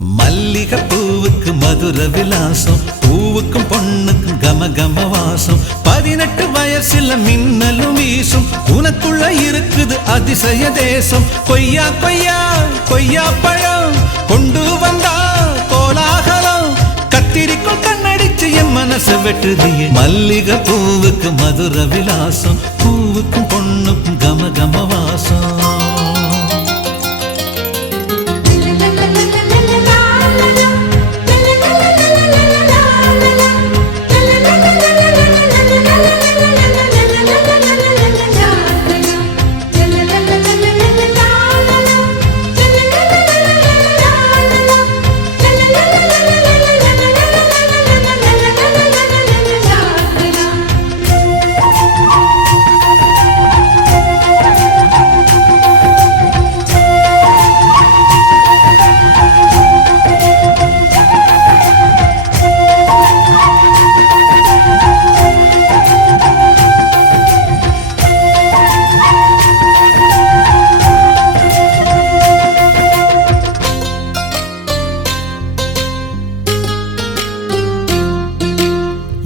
மல்லிகை பூவுக்கு மதுர விலாசம், பூவுக்கும் பொண்ணுக்கும் கம கம வாசம். 18 வயசுல மின்னலும் வீசும், உனக்குள்ள இருக்குது அதிசய தேசம். கொய்யா கொய்யா கொய்யா பழம் கொண்டு வந்தா கோலாகலம், கத்திரிக்குள் கண்ணடிச்சு என் மனசு வெட்டுதியே. மல்லிகை பூவுக்கு மதுர விலாசம், பூவுக்கும் பொண்ணுக்கும் கம கம வாசம்.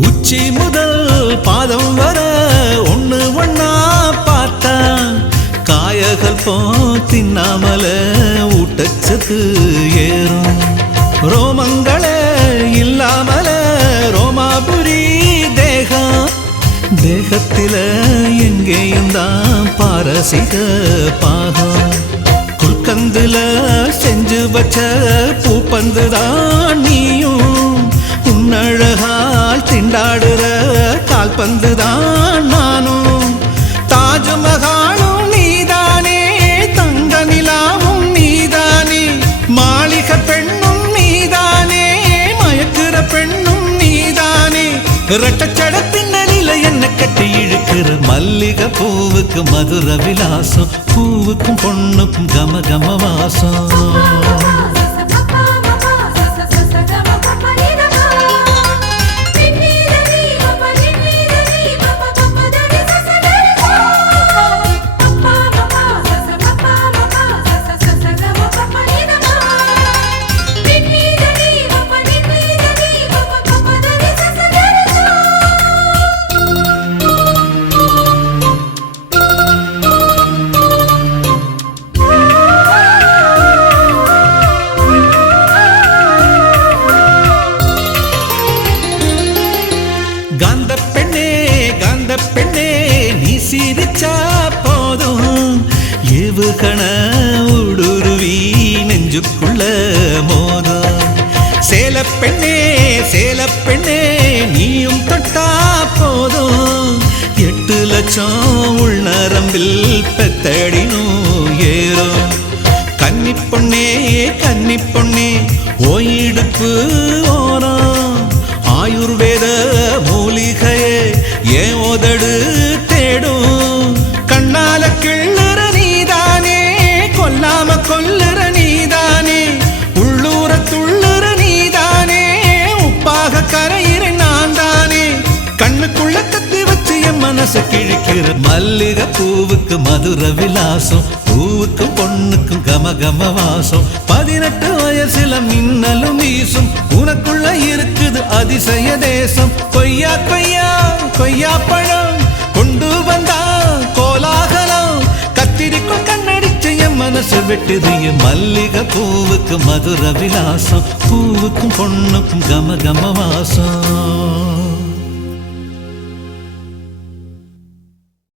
உச்சி முதல் பாதம் வர ஒண்ணு ஒண்ணா பார்த்தா, காயகள் போ தின்னாமல ஊட்டச்சத்து ஏறும். ரோமங்களே இல்லாமல ரோமாபுரி தேகம், தேகத்தில எங்கேயும் தான் பாரசீக பாகம். குல்கந்துல செஞ்சு வச்ச பூப்பந்துதான் நீயும், உன்னழகால் திண்டாடுற கால்பந்துதான் நானும். தாஜ்மஹாலும் நீதானே, தங்க நிலாவும் நீதானே, மாளிகை பெண்ணும் நீதானே, மயக்குற பெண்ணும் நீதானே. ரெட்டச்சட பின்னணியில என்ன கட்டி இழுக்கிற மல்லிகை பூவுக்கு மதுர விலாசம், பூவுக்கும் பொண்ணுக்கும் கம கம வாசம். காந்த பெண்ணே காந்த பெண்ணே நீ சிரிச்சா போதும், ஏவுகண ஊடுருவி நெஞ்சுக்குள்ள மோதும். சேல பெண்ணே சேல பெண்ணே நீயும் தொட்டா போதும், 8 லட்சம் உள்நரம்பில் பெத்தடினும் ஏறும். கன்னி பொண்ணே கன்னி பொண்ணே ஓயிடுப்பு ஓரம், ஆயுர்வேத மூலிகையே ஏன் உதடு தேடும். கண்ணால கிள்ளுற நீதானே, கொல்லாம கொல்லுற நீதானே, உள்ளூர துள்ளுற நீதானே, உப்பாக கரையிற நான் தானே. கண்ணுக்குள்ள கத்தி வச்சு என் மனசு கிழிக்கிற மல்லிகை பூவுக்கு மதுர விலாசம், பூவுக்கும் பொண்ணுக்கும் கம கம வாசம். 18 வயசுல மின்னலும் வீசும், உனக்குள்ள இருக்குது அதிசய தேசம். கொய்யா கொய்யா கொய்யா பழம் கொண்டு வந்தா கோலாகலம், கத்திரிக்குள் கண்ணடிச்சு என் மனசு வெட்டுது. மல்லிகை பூவுக்கு மதுர விலாசம், பூவுக்கும் பொண்ணுக்கும் கம கம வாசம்.